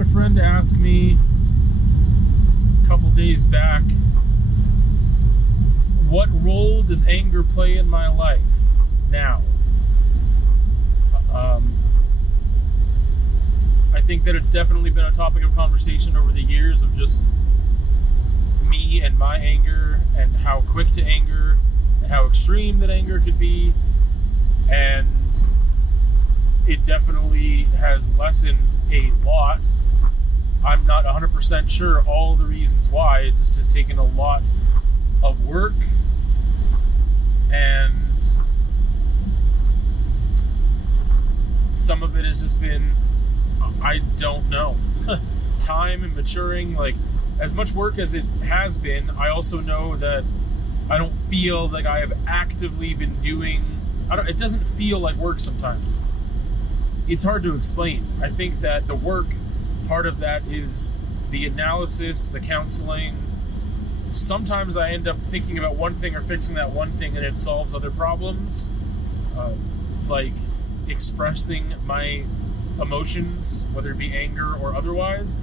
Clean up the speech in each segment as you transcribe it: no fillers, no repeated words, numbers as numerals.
had a friend ask me a couple days back, what role does anger play in my life now? I think that it's definitely been a topic of conversation over the years of just me and my anger and how quick to anger and how extreme that anger could be. And it definitely has lessened a lot. I'm not 100% sure all the reasons why. It just has taken a lot of work, and some of it has just been, I don't know, time and maturing. Like, as much work as it has been, I also know that I don't feel like I have actively been doing, it doesn't feel like work sometimes. It's hard to explain. I think that the work part of that is the analysis, the counseling. Sometimes I end up thinking about one thing or fixing that one thing and it solves other problems, like expressing my emotions, whether it be anger or otherwise.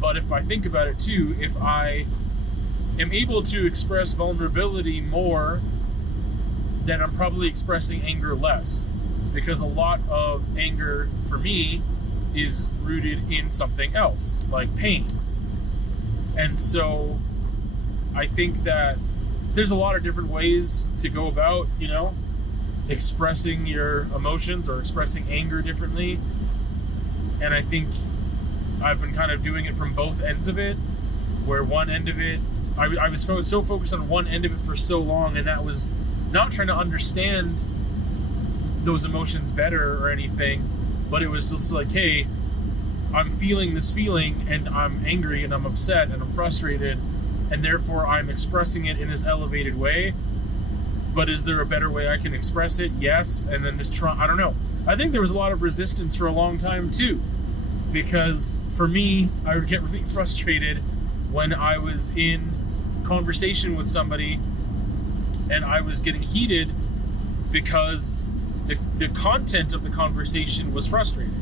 But if I think about it too, if I am able to express vulnerability more, then I'm probably expressing anger less, because a lot of anger for me is rooted in something else, like pain. And so I think that there's a lot of different ways to go about, expressing your emotions or expressing anger differently. And I think I've been kind of doing it from both ends of it, where one end of it, I was so focused on one end of it for so long, and that was not trying to understand those emotions better or anything, but it was just like, hey, I'm feeling this feeling, and I'm angry, and I'm upset, and I'm frustrated, and therefore I'm expressing it in this elevated way. But is there a better way I can express it? Yes. And then just I don't know. I think there was a lot of resistance for a long time too, because for me, I would get really frustrated when I was in conversation with somebody and I was getting heated because the content of the conversation was frustrating.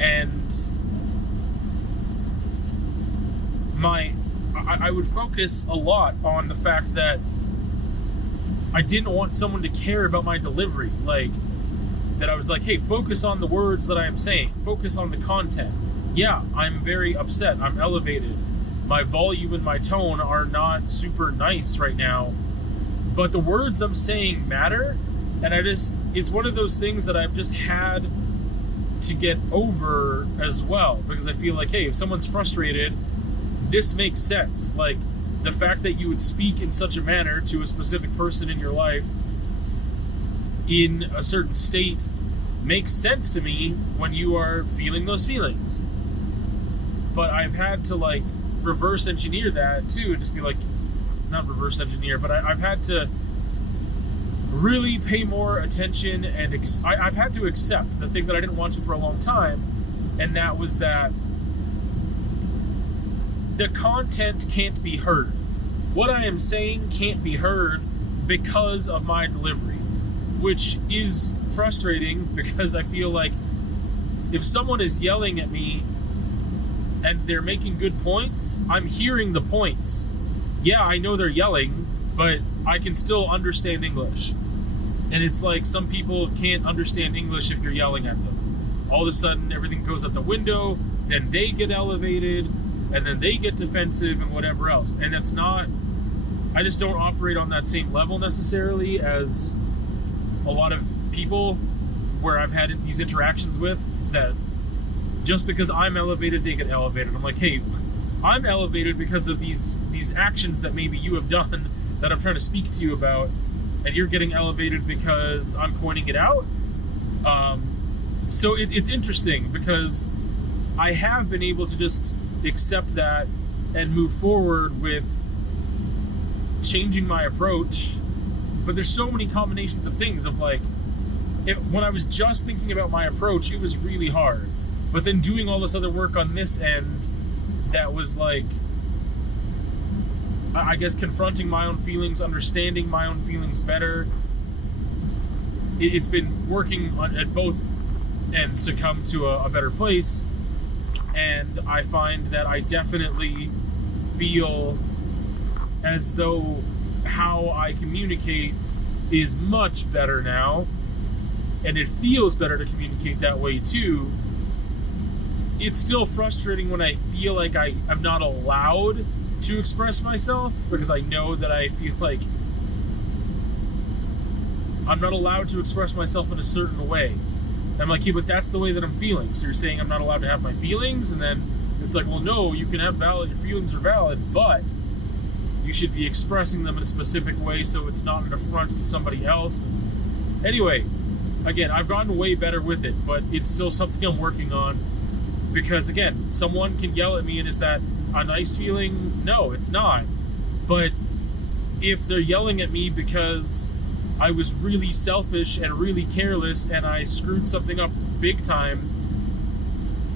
And I would focus a lot on the fact that I didn't want someone to care about my delivery. Like, that I was like, hey, focus on the words that I am saying. Focus on the content. Yeah, I'm very upset. I'm elevated. My volume and my tone are not super nice right now. But the words I'm saying matter. And it's one of those things that I've just had to get over as well. Because I feel like, hey, if someone's frustrated, this makes sense. Like, the fact that you would speak in such a manner to a specific person in your life in a certain state makes sense to me when you are feeling those feelings. But I've had to reverse engineer that too, and just be like, not reverse engineer, but I've had to really pay more attention, and I've had to accept the thing that I didn't want to for a long time, and that was that the content can't be heard. What I am saying can't be heard because of my delivery, which is frustrating, because I feel like if someone is yelling at me and they're making good points, I'm hearing the points. Yeah, I know they're yelling, but I can still understand English. And it's like, some people can't understand English if you're yelling at them. All of a sudden, everything goes out the window, then they get elevated, and then they get defensive and whatever else. And that's not, I just don't operate on that same level necessarily as a lot of people where I've had these interactions with, that just because I'm elevated, they get elevated. I'm like, hey, I'm elevated because of these actions that maybe you have done that I'm trying to speak to you about, and you're getting elevated because I'm pointing it out. So it's interesting, because I have been able to just accept that and move forward with changing my approach. But there's so many combinations of things of when I was just thinking about my approach, it was really hard. But then doing all this other work on this end, that was I guess confronting my own feelings, understanding my own feelings better. It's been working at both ends to come to a better place. And I find that I definitely feel as though how I communicate is much better now, and it feels better to communicate that way too. It's still frustrating when I feel like I'm not allowed to express myself, because I know that I feel like I'm not allowed to express myself in a certain way. I'm like, yeah, but that's the way that I'm feeling. So you're saying I'm not allowed to have my feelings? And then it's like, well, no, you can have your feelings are valid, but you should be expressing them in a specific way so it's not an affront to somebody else. Anyway, again, I've gotten way better with it, but it's still something I'm working on, because again, someone can yell at me and is that a nice feeling? No, it's not. But if they're yelling at me because I was really selfish and really careless and I screwed something up big time,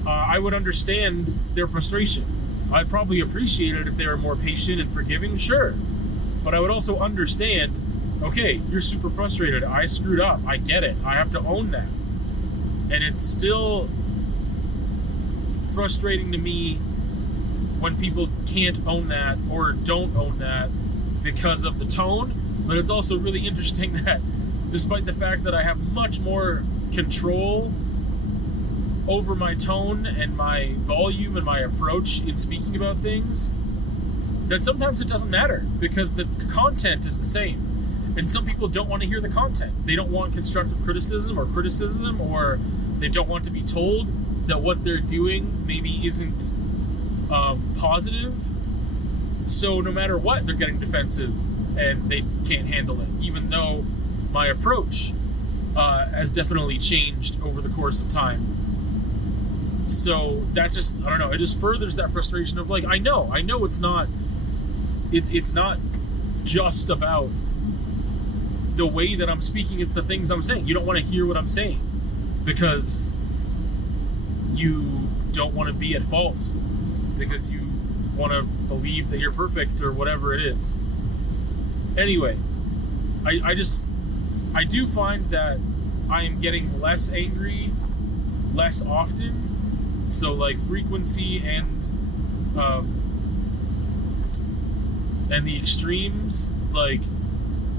I would understand their frustration. I'd probably appreciate it if they were more patient and forgiving, sure. But I would also understand, okay, you're super frustrated. I screwed up. I get it. I have to own that. And it's still frustrating to me when people can't own that or don't own that because of the tone. But it's also really interesting that despite the fact that I have much more control over my tone and my volume and my approach in speaking about things, that sometimes it doesn't matter because the content is the same. And some people don't want to hear the content. They don't want constructive criticism, or they don't want to be told that what they're doing maybe isn't positive. So no matter what, they're getting defensive and they can't handle it, even though my approach has definitely changed over the course of time. So that just, I don't know, it just furthers that frustration of like, I know it's not just about the way that I'm speaking, it's the things I'm saying. You don't want to hear what I'm saying because you don't want to be at fault, because you want to believe that you're perfect or whatever it is. Anyway, I do find that I am getting less angry less often. So like frequency and the extremes, like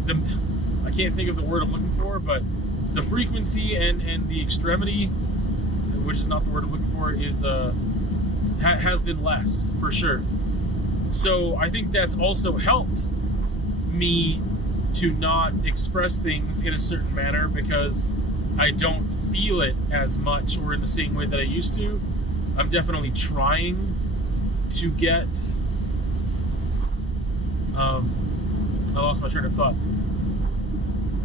I can't think of the word I'm looking for, but the frequency and the extremity, which is not the word I'm looking for, is has been less for sure. So I think that's also helped me to not express things in a certain manner because I don't feel it as much or in the same way that I used to. I'm definitely trying to get I lost my train of thought.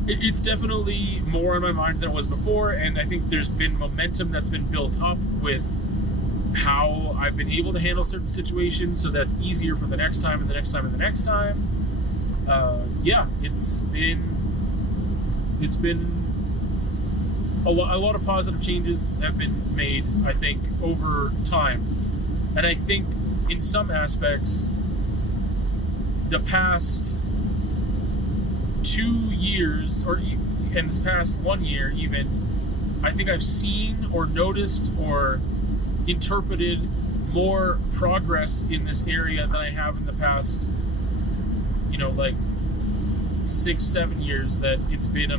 It's definitely more in my mind than it was before, and I think there's been momentum that's been built up with how I've been able to handle certain situations, so that's easier for the next time and the next time and the next time. Yeah, it's been a lot of positive changes have been made, I think, over time. And I think in some aspects, the past 2 years, or in this past 1 year even, I think I've seen or noticed or interpreted more progress in this area than I have in the past, like 6-7 years, that it's been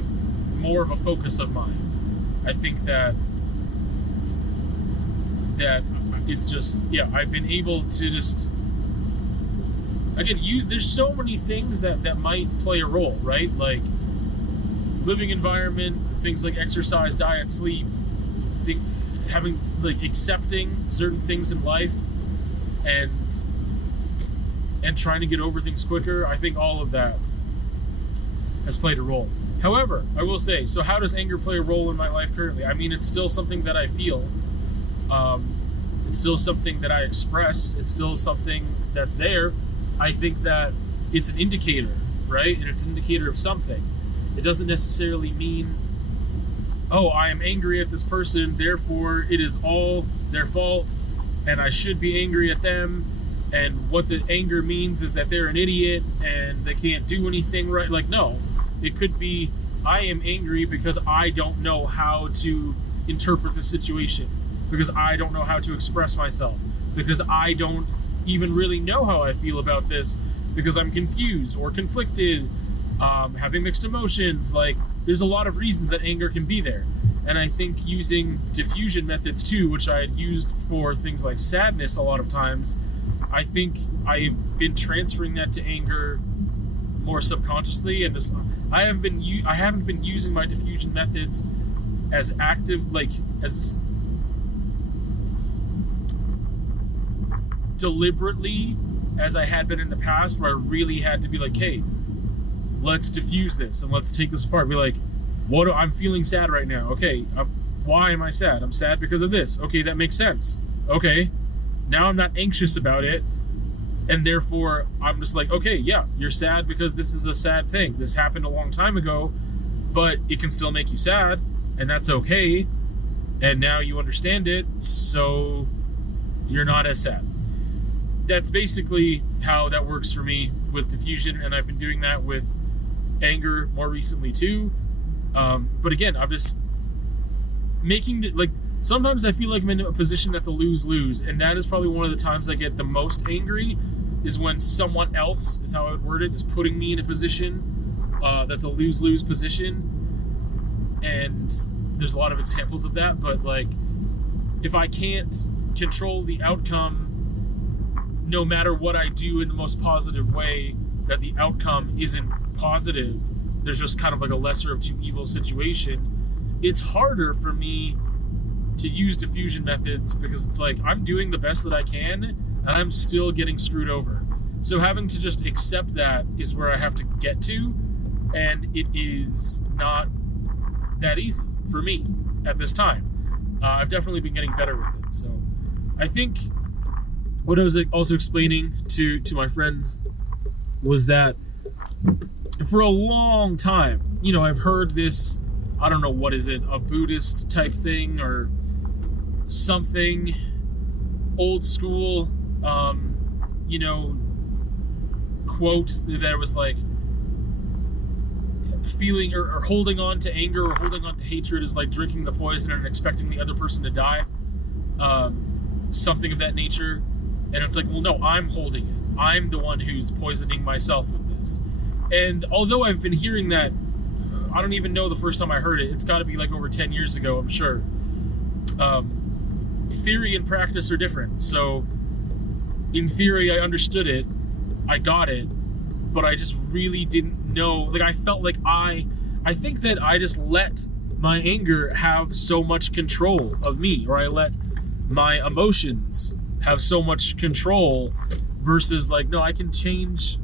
more of a focus of mine. I think that it's just, yeah, I've been able to just, again, there's so many things that might play a role, right? Like living environment, things like exercise, diet, sleep, accepting certain things in life and trying to get over things quicker. I think all of that has played a role. However, I will say, so how does anger play a role in my life currently? I mean, it's still something that I feel. It's still something that I express. It's still something that's there. I think that it's an indicator, right? And it's an indicator of something. It doesn't necessarily mean, oh, I am angry at this person, therefore it is all their fault, and I should be angry at them. And what the anger means is that they're an idiot and they can't do anything right. Like, no. It could be, I am angry because I don't know how to interpret the situation. because I don't know how to express myself, because I don't even really know how I feel about this, because I'm confused or conflicted, having mixed emotions. Like, there's a lot of reasons that anger can be there. And I think using diffusion methods too, which I had used for things like sadness a lot of times, I think I've been transferring that to anger more subconsciously, and just, I haven't been using my diffusion methods as active, like as deliberately as I had been in the past, where I really had to be like, hey, let's diffuse this and let's take this apart. Be like, I'm feeling sad right now. Okay, why am I sad? I'm sad because of this. Okay, that makes sense. Okay, now I'm not anxious about it, and therefore I'm just like, okay, yeah, you're sad because this is a sad thing. This happened a long time ago, but it can still make you sad, and that's okay. And now you understand it, so you're not as sad. That's basically how that works for me with diffusion, and I've been doing that with anger more recently too. But again, I'm just making it, like, sometimes I feel like I'm in a position that's a lose-lose, and that is probably one of the times I get the most angry, is when someone else, is how I would word it, is putting me in a position that's a lose-lose position. And there's a lot of examples of that, but like, if I can't control the outcome, no matter what I do in the most positive way, that the outcome isn't positive, there's just kind of like a lesser of two evils situation, it's harder for me to use diffusion methods, because it's like, I'm doing the best that I can and I'm still getting screwed over. So having to just accept that is where I have to get to, and it is not that easy for me at this time. I've definitely been getting better with it. So I think what I was also explaining to my friends was that for a long time, you know, I've heard this, I don't know, what is it, a Buddhist type thing or something, old school, you know, quote that was like, feeling or holding on to anger or holding on to hatred is like drinking the poison and expecting the other person to die, something of that nature. And it's like, well, no, I'm holding it. I'm the one who's poisoning myself with this. And although I've been hearing that, I don't even know the first time I heard it. It's got to be like over 10 years ago, I'm sure. Theory and practice are different. So in theory, I understood it. I got it. But I just really didn't know. Like, I felt like I think that I just let my anger have so much control of me, or I let my emotions have so much control, versus like, no, I can change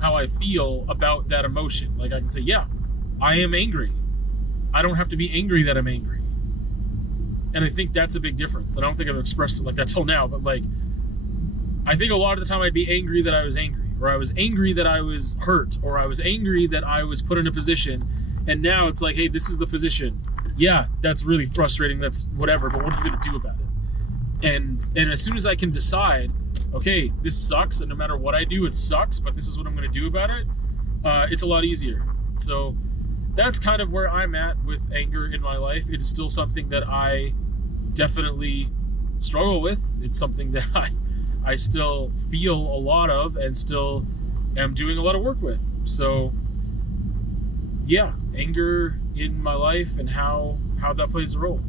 how I feel about that emotion. Like, I can say, yeah, I am angry. I don't have to be angry that I'm angry. And I think that's a big difference. I don't think I've expressed it like that till now, but like, I think a lot of the time I'd be angry that I was angry, or I was angry that I was hurt, or I was angry that I was put in a position. And now it's like, hey, this is the position. Yeah, that's really frustrating. That's whatever, but what are you going to do about it? And as soon as I can decide, okay, this sucks, and no matter what I do, it sucks, but this is what I'm going to do about it, it's a lot easier. So that's kind of where I'm at with anger in my life. It is still something that I definitely struggle with. It's something that I still feel a lot of and still am doing a lot of work with. So yeah, anger in my life and how that plays a role.